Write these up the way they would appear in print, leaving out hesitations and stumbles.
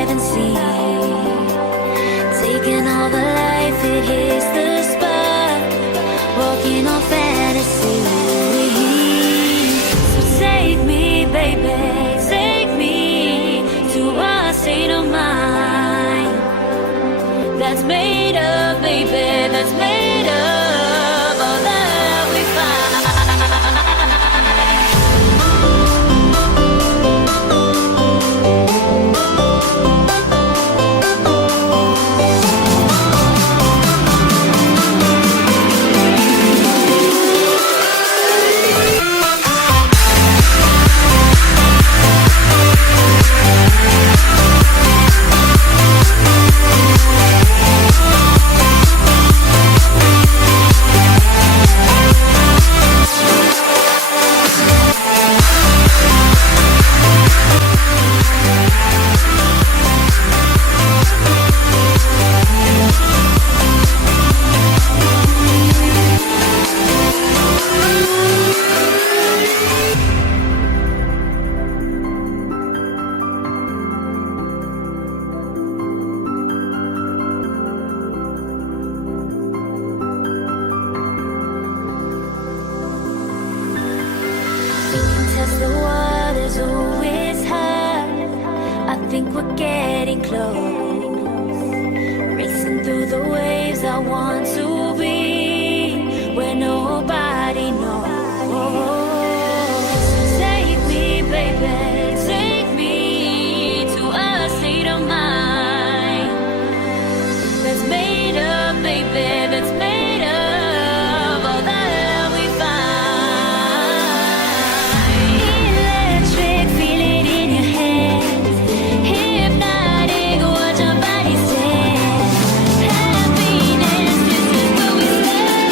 haven't seen. Taking all the life, it hits the spot. Walking on fantasy. So take me, baby, take me to a state of mind that's made of, baby, that's made of all that we find. Test the waters, oh, it's high. I think we're getting close. Racing through the waves, I want to be where nobody knows. Take me, baby, take me to a state of mind that's made of, baby, that's made of all that we find. Electric, feel it in your hands. Hypnotic, watch your body stand. Happiness, this is where we stand.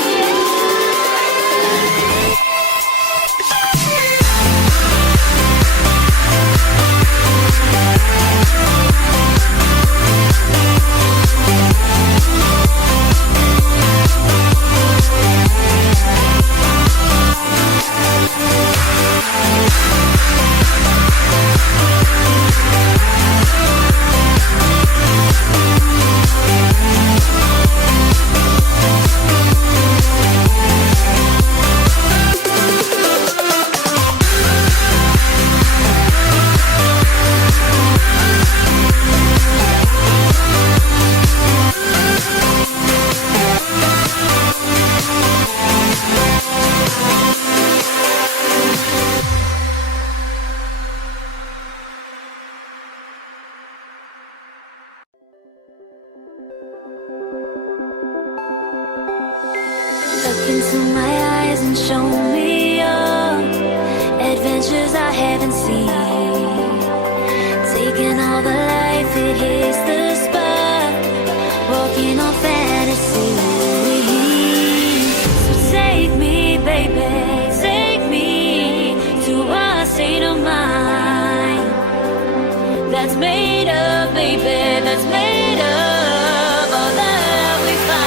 Look into my eyes and show me your adventures I haven't seen. Taking all the life, it hits the spot. Walking on fantasy. So take me, baby, take me to a state of mind that's made of, baby, that's made of all that we find.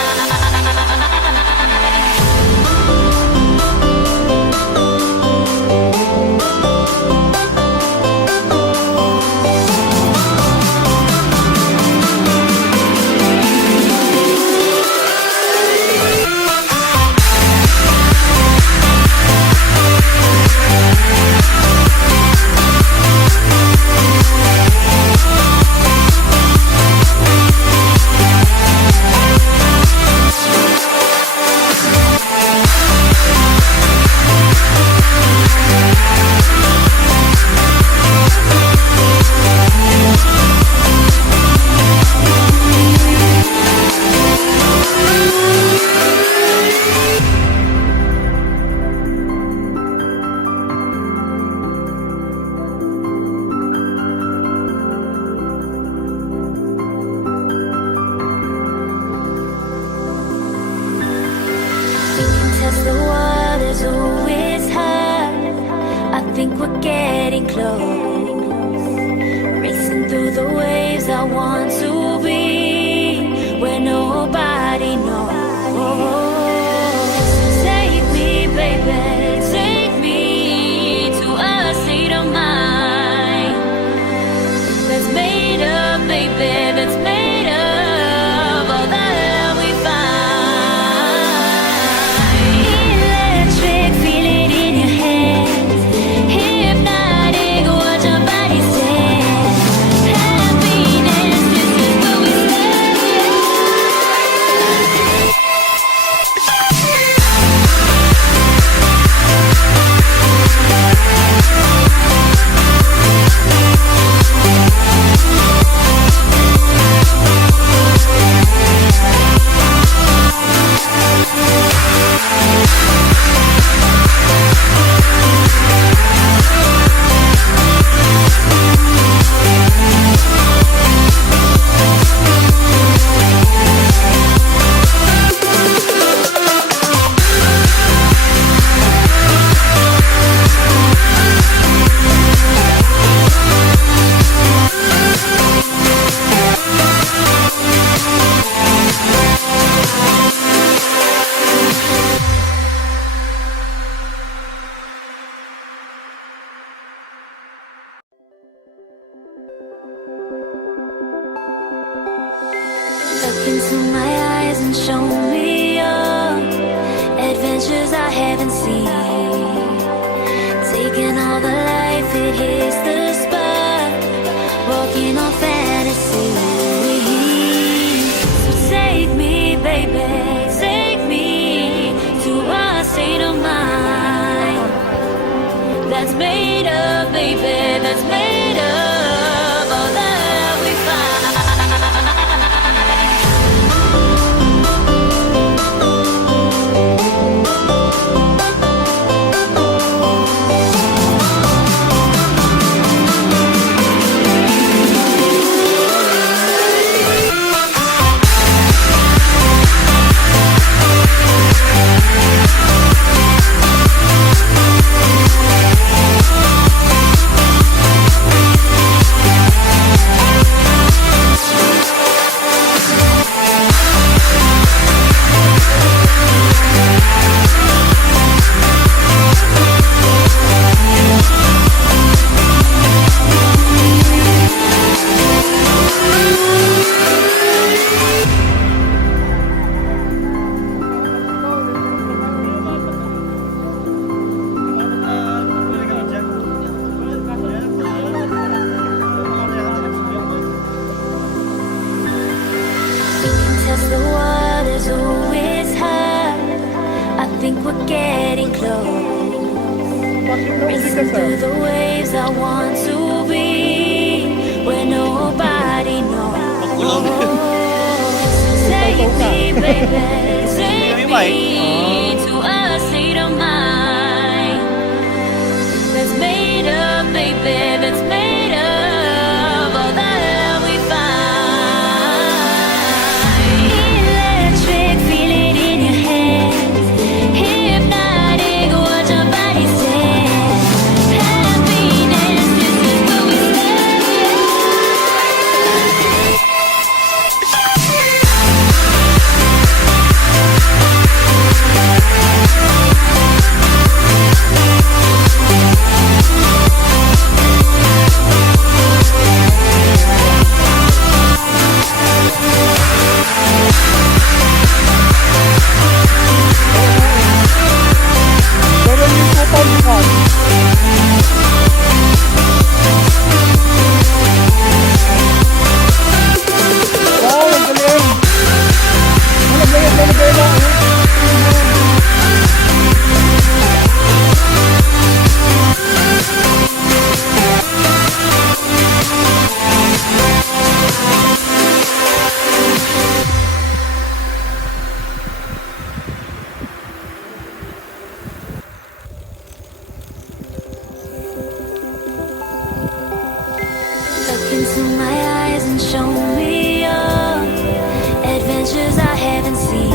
Test the waters, oh, it's high. I think we're getting close. Racing through the waves, I want to be where nobody knows. Take me, baby, take me to a state of mind that's made of, baby. Look into my eyes and show me your adventures I haven't seen. Taking all the life, it hits the spot. Walking on fantasy. So take me, baby, take me to a state of mind that's made of, baby, that's made of all that we find. Test the waters, oh, it's high. I think we're getting close. Racing through the waves, I want to be where nobody knows. Take me, baby, take me to a state of mind that's made of, baby, that's made of all that we find. Electric, feel it in your hands. Hypnotic, watch your body stand. Happiness, this is where we stand. Look into my eyes and show me your adventures I haven't seen.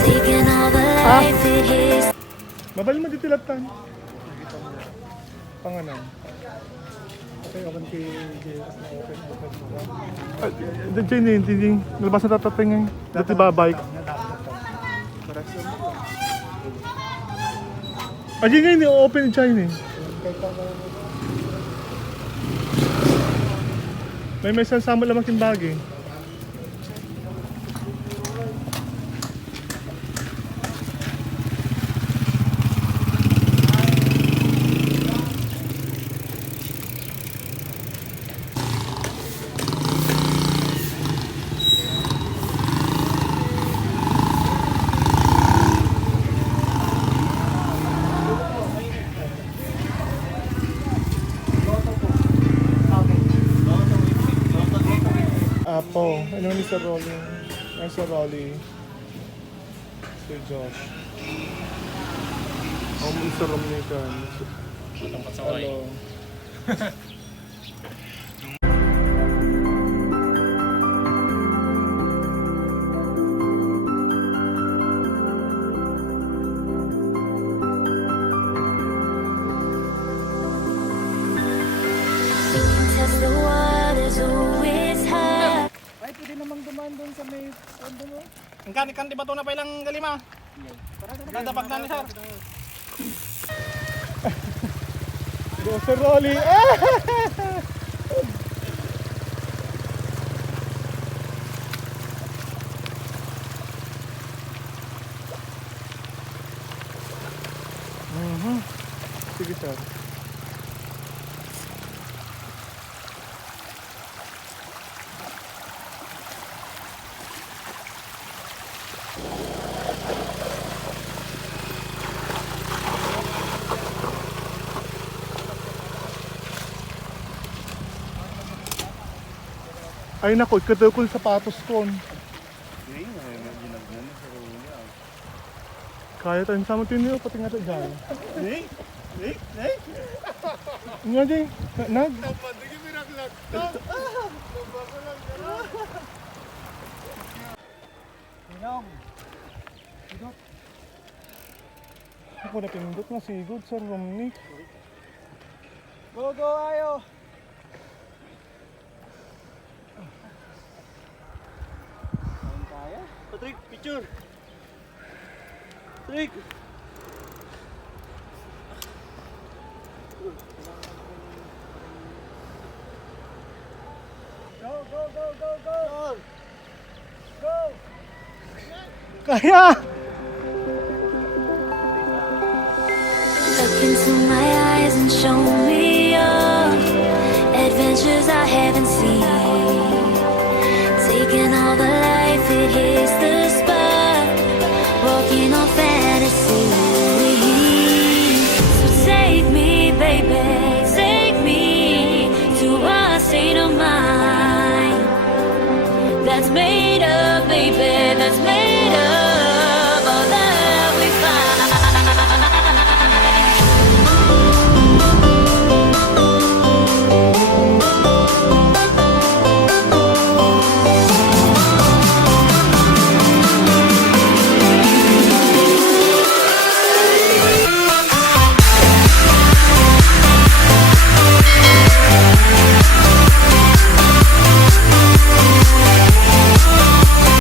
Taking all the life it hits. Mabali mo dito latan. Panganan. Okay, open kay JS na open. Diyan din, hindi. Nalabas na tatatay ngayon. Dati ba bike? Diyan ngayon, open dyan eh. May sasama lamang yung bagay. Apo, ano ni Sir Rolly? Ay, Sir Rolly. Sir Josh. Sir Romnican. Hello. Test the waters, oh, it's high. Ay, pwede namang dumaan doon sa may ano mo. Ang kan di ba ito na pa ilang galima? Dadapag na ni sir. Sir Rolly. Sige, sir. Ay nako, ikatukol sapatos ko. Kaya tayo sama tiniyo, pati nga tayo dyan. Nga di, nag. Ako na pinindot na sigod, Sir Romney. Go, go, ayo! Patrick, picture. Patrick. Go, go, go, go, go! Go! Kaya! Look into my eyes and show